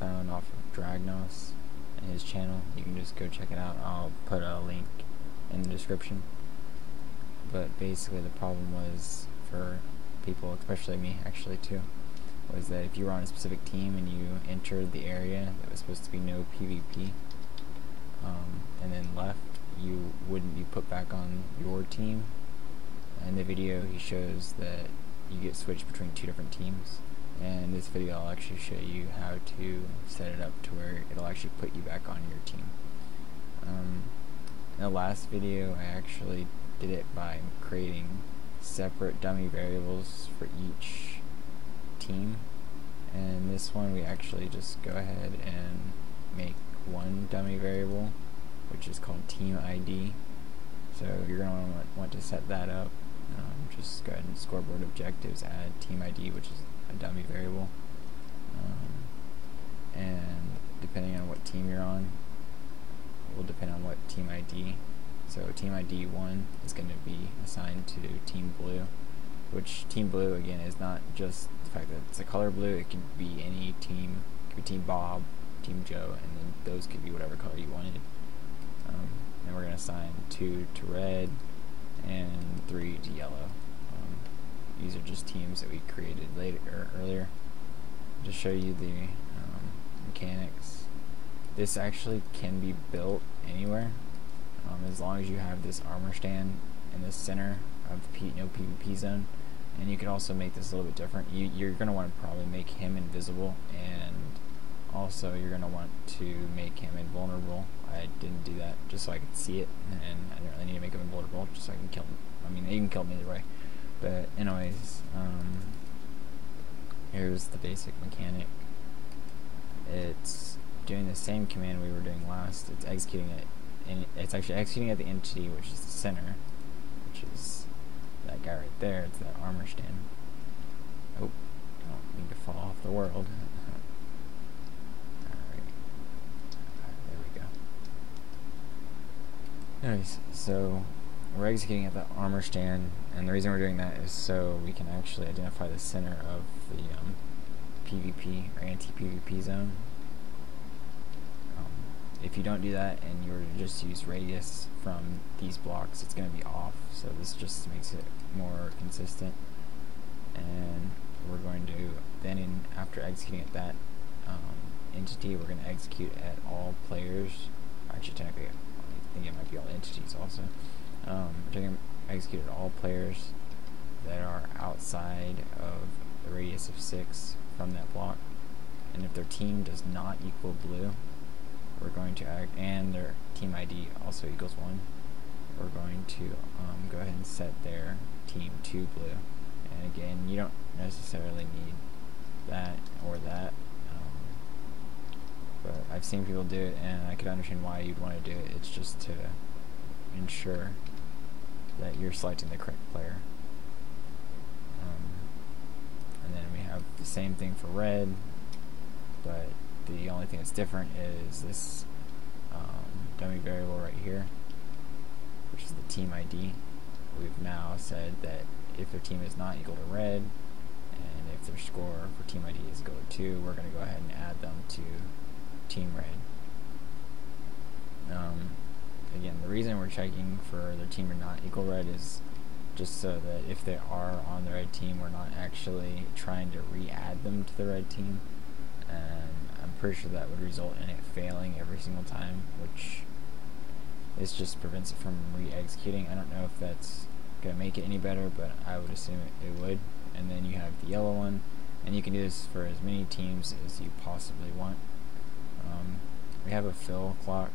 found off of Dragnoz and his channel. You can just go check it out. I'll put a link in the description. But basically the problem was for people, especially me actually too, was that if you were on a specific team and you entered the area that was supposed to be no PvP, and then left, you wouldn't be put back on your team. In the video he shows that you get switched between two different teams, and in this video I'll actually show you how to set it up to where it'll actually put you back on your team. In the last video I actually did it by creating separate dummy variables for each team, and this one we actually just go ahead and make one dummy variable, which is called team ID. So you're going to want to set that up. Just go ahead and scoreboard objectives, add team ID, which is a dummy variable, and depending on what team you're on, it will depend on what team ID. So team ID 1 is going to be assigned to team blue, which team blue again is not just the fact that it's a color blue. It can be any team. It could be team Bob, team Joe, and then those could be whatever color you wanted. And we're going to assign 2 to red and 3 to yellow. These are just teams that we created earlier. To show you the mechanics, this actually can be built anywhere, as long as you have this armor stand in the center of the no PvP zone. And you can also make this a little bit different. You're going to want to probably make him invisible, and also you're going to want to make him invulnerable. I didn't do that just so I could see it, and I didn't really need to make him invulnerable just so I can kill him. I mean, you can kill him either way. But anyways, here's the basic mechanic. It's doing the same command we were doing last. It's executing it, and it's actually executing at the entity, which is the center, which is that guy right there. It's that armor stand. Oh, I don't need to fall off the world. Alright. There we go. Anyways, so we're executing at the armor stand, and the reason we're doing that is so we can actually identify the center of the PvP or anti-PvP zone. If you don't do that and you were to just use radius from these blocks, it's going to be off, so this just makes it more consistent. And we're going to then, after executing at that entity, we're going to execute at all players. Actually, technically I think it might be all entities also. We're going to execute at all players that are outside of the radius of 6 from that block, and if their team does not equal blue, we're going to and their team ID also equals 1, we're going to go ahead and set their team to blue. And again, you don't necessarily need that or that, but I've seen people do it, and I could understand why you'd want to do it. It's just to ensure that you're selecting the correct player. And then we have the same thing for red, but the only thing that's different is this dummy variable right here, which is the team ID. We've now said that if their team is not equal to red, and if their score for team ID is equal to 2, we're going to go ahead and add them to team red. Again, the reason we're checking for their team or not equal red is just so that if they are on the red team, we're not actually trying to re-add them to the red team. And I'm pretty sure that would result in it failing every single time, which this just prevents it from re-executing. I don't know if that's going to make it any better, but I would assume it would. And then you have the yellow one, and you can do this for as many teams as you possibly want. We have a fill clock,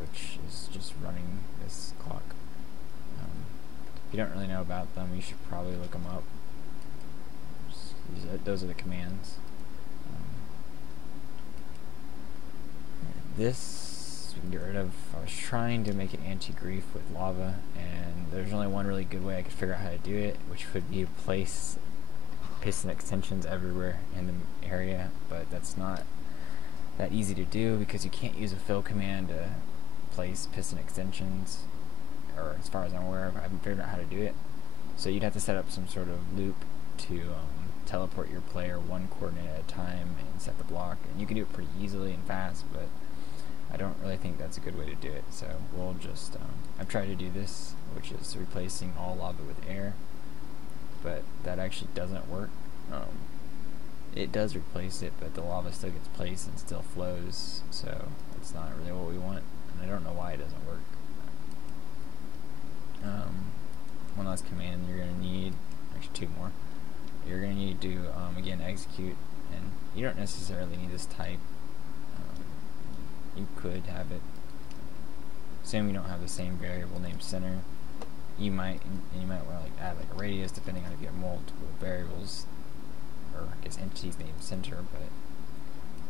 which is just running this clock. If you don't really know about them, you should probably look them up. Those are the commands. This we can get rid of. I was trying to make it anti-grief with lava, and there's only one really good way I could figure out how to do it, which would be to place piston extensions everywhere in the area, but that's not that easy to do because you can't use a fill command to place piston extensions, or as far as I'm aware of, I haven't figured out how to do it. So you'd have to set up some sort of loop to teleport your player one coordinate at a time and set the block, and you can do it pretty easily and fast, but I don't really think that's a good way to do it. So we'll just I've tried to do this, which is replacing all lava with air, but that actually doesn't work. It does replace it, but the lava still gets placed and still flows, so it's not really what we want, and I don't know why it doesn't work. One last command you're going to need, actually two more. You're going to need to, again, execute, and you don't necessarily need this type. You could have it, assume you don't have the same variable named center. You might want to like add like a radius, depending on if you have multiple variables, or I guess entities named center. But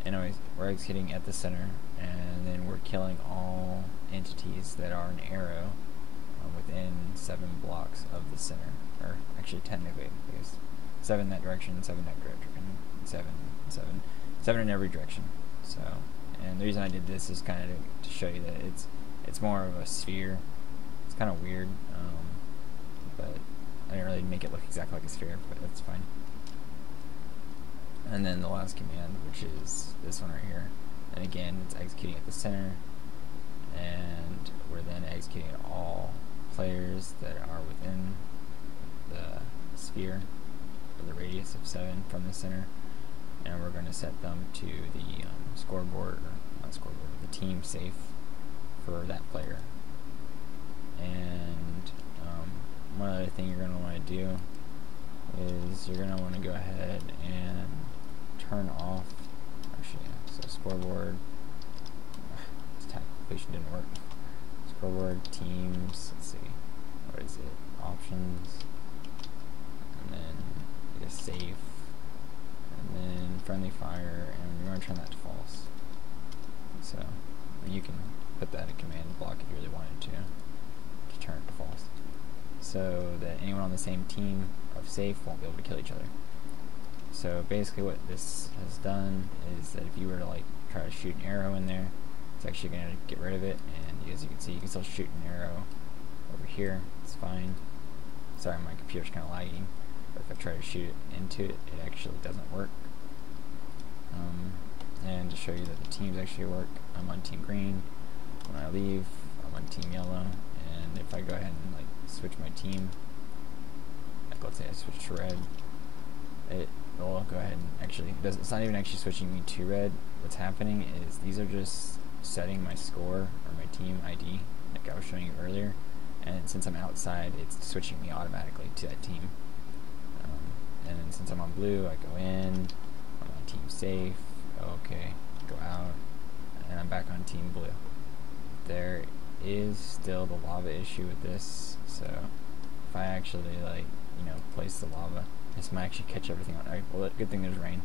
anyways, we're executing at the center, and then we're killing all entities that are an arrow within 7 blocks of the center, or actually technically, because 7 that direction, 7 that direction, 7 in every direction. So, and the reason I did this is kind of to show you that it's more of a sphere. It's kind of weird, but I didn't really make it look exactly like a sphere, but that's fine. And then the last command, which is this one right here, and again, it's executing at the center, and we're then executing all players that are within the sphere, or the radius of 7 from the center, and we're going to set them to the scoreboard, or not scoreboard, the team safe for that player. And one other thing you're going to want to do is you're going to want to go ahead and turn off, actually, yeah, so scoreboard, this tab completion didn't work. Scoreboard, teams, let's see, what is it, options, and then I guess safe, and then friendly fire, and you're going to turn that to false. So you can put that in command block if you really wanted to turn it to false, so that anyone on the same team of safe won't be able to kill each other. So basically what this has done is that if you were to like try to shoot an arrow in there, it's actually going to get rid of it, and as you can see, you can still shoot an arrow over here, it's fine. Sorry, my computer's kind of lagging, but if I try to shoot it into it, it actually doesn't work. And to show you that the teams actually work, I'm on team green. When I leave, I'm on team yellow, and if I go ahead and like switch my team, like let's say I switch to red, it will go ahead and actually, it's not even actually switching me to red. What's happening is these are just setting my score, or my team ID, like I was showing you earlier, and since I'm outside, it's switching me automatically to that team. And then since I'm on blue, I go in, I'm on team safe, okay, go out, and I'm back on team blue. There is still the lava issue with this, so if I actually like, place the lava, this might actually catch everything on. Well, good thing there's rain.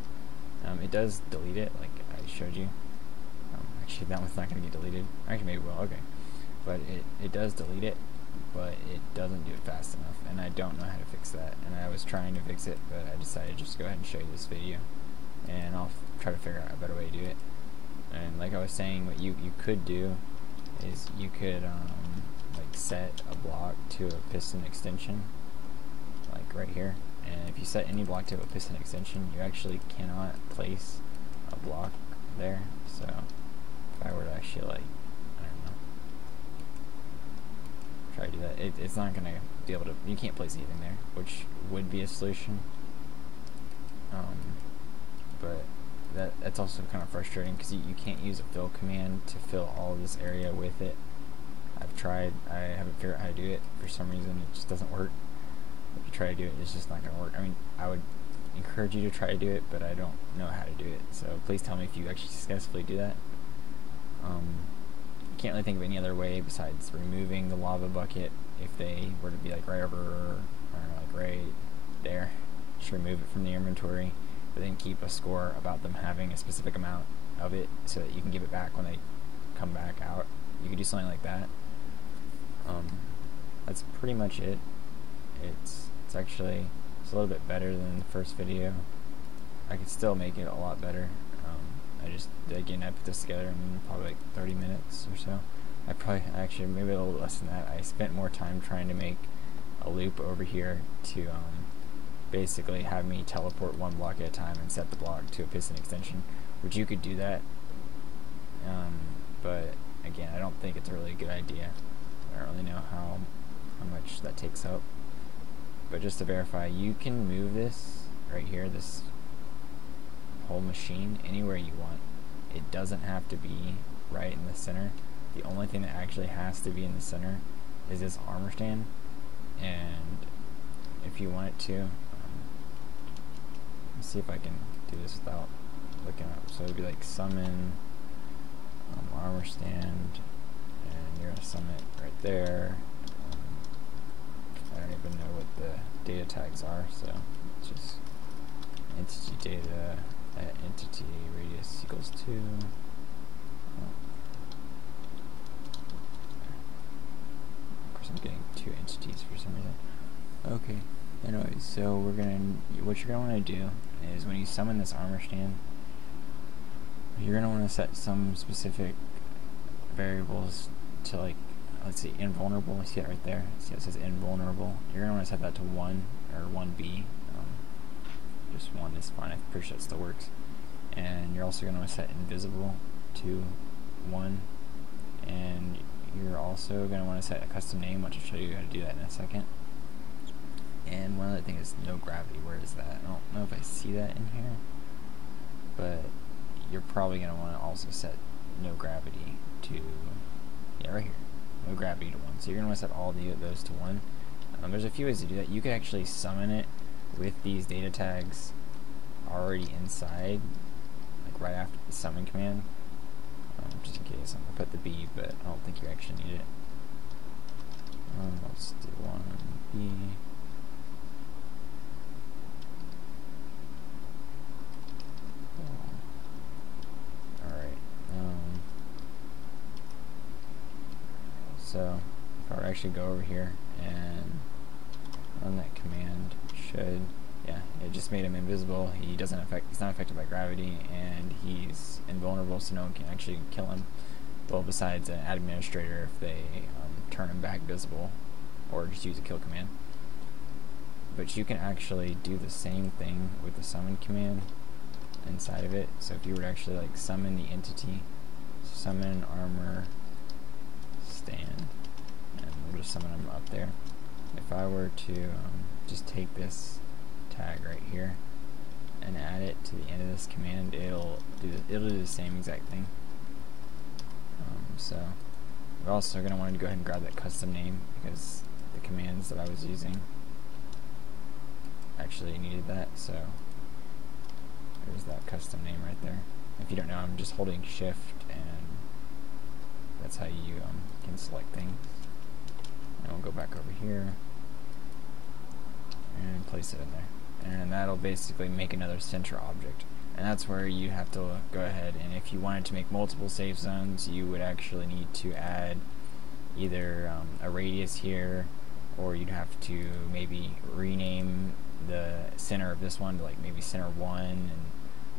It does delete it, like I showed you. Actually, that one's not going to get deleted. Actually, maybe it will, okay. But it does delete it, but it doesn't do it fast enough, and I don't know how to fix that. And I was trying to fix it, but I decided just to go ahead and show you this video, and I'll try to figure out a better way to do it. And like I was saying, what you could do is you could like set a block to a piston extension, like right here. And if you set any block to a piston extension, you actually cannot place a block there. So if I were to actually like, I don't know, try to do that, it's not gonna be able to, you can't place anything there, which would be a solution. But that's also kind of frustrating, because you can't use a fill command to fill all of this area with it. I've tried, I haven't figured out how to do it. For some reason it just doesn't work. If you try to do it, it's just not going to work. I mean, I would encourage you to try to do it, but I don't know how to do it. So please tell me if you actually successfully do that. I can't really think of any other way besides removing the lava bucket. If they were to be like right over, I don't know, like right there, just remove it from the inventory, but then keep a score about them having a specific amount of it, so that you can give it back when they come back out. You could do something like that. That's pretty much it. It's actually, it's a little bit better than the first video. I could still make it a lot better. I put this together in probably like 30 minutes or so. I probably, actually, maybe a little less than that. I spent more time trying to make a loop over here to basically have me teleport one block at a time and set the block to a piston extension, which you could do that, but again, I don't think it's a really good idea. I don't really know how much that takes up, but just to verify, you can move this right here, this whole machine, anywhere you want. It doesn't have to be right in the center. The only thing that actually has to be in the center is this armor stand, and if you want it to, let's see if I can do this without looking up. So it'd be like summon armor stand, and you're gonna summon it right there. I don't even know what the data tags are, so it's just entity data at entity radius equals 2. Of course, I'm getting 2 entities for some reason. Okay. Anyways, so what you're gonna want to do is when you summon this armor stand, you're gonna want to set some specific variables to, like, let's see, invulnerable. See it right there? See how it says invulnerable? You're gonna want to set that to 1 or 1B. Just 1 is fine. I'm pretty sure that still works. And you're also gonna want to set invisible to 1, and you're also gonna want to set a custom name, which I'll show you how to do that in a second. And one other thing is no gravity. Where is that? I don't know if I see that in here, but you're probably going to want to also set no gravity to, yeah, right here, no gravity to 1. So you're going to want to set all those to 1. There's a few ways to do that. You could actually summon it with these data tags already inside, like right after the summon command. Just in case, I'm going to put the B, but I don't think you actually need it. Let's do 1B. So if I were to actually go over here and run that command, it just made him invisible. He's not affected by gravity, and he's invulnerable, so no one can actually kill him. Well, besides an administrator if they turn him back visible, or just use a kill command. But you can actually do the same thing with the summon command inside of it. So if you were to actually like summon the entity, summon armor stand, and we'll just summon them up there. If I were to just take this tag right here and add it to the end of this command, it'll do the same exact thing. So we're also going to want to go ahead and grab that custom name, because the commands that I was using actually needed that. So there's that custom name right there. If you don't know, I'm just holding shift, and that's how you can select things. And we'll go back over here and place it in there, and that'll basically make another center object. And that's where you have to go ahead, and if you wanted to make multiple safe zones, you would actually need to add either a radius here, or you'd have to maybe rename the center of this one to like maybe center 1, and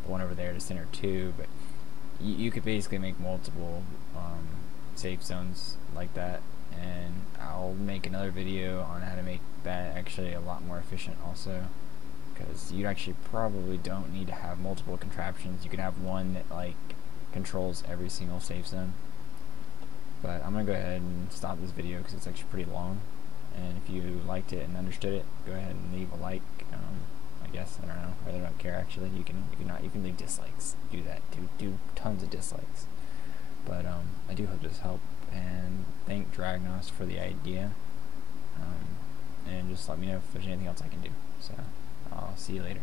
the one over there to center 2. But you could basically make multiple safe zones like that, and I'll make another video on how to make that actually a lot more efficient also, because you actually probably don't need to have multiple contraptions. You could have one that like controls every single safe zone. But I'm gonna go ahead and stop this video because it's actually pretty long, and if you liked it and understood it, go ahead and leave a like. I guess, I don't know, I really don't care actually. You can leave dislikes. Do that. Do tons of dislikes. But I do hope this helped, and thank Dragnoz for the idea. And just let me know if there's anything else I can do. So I'll see you later.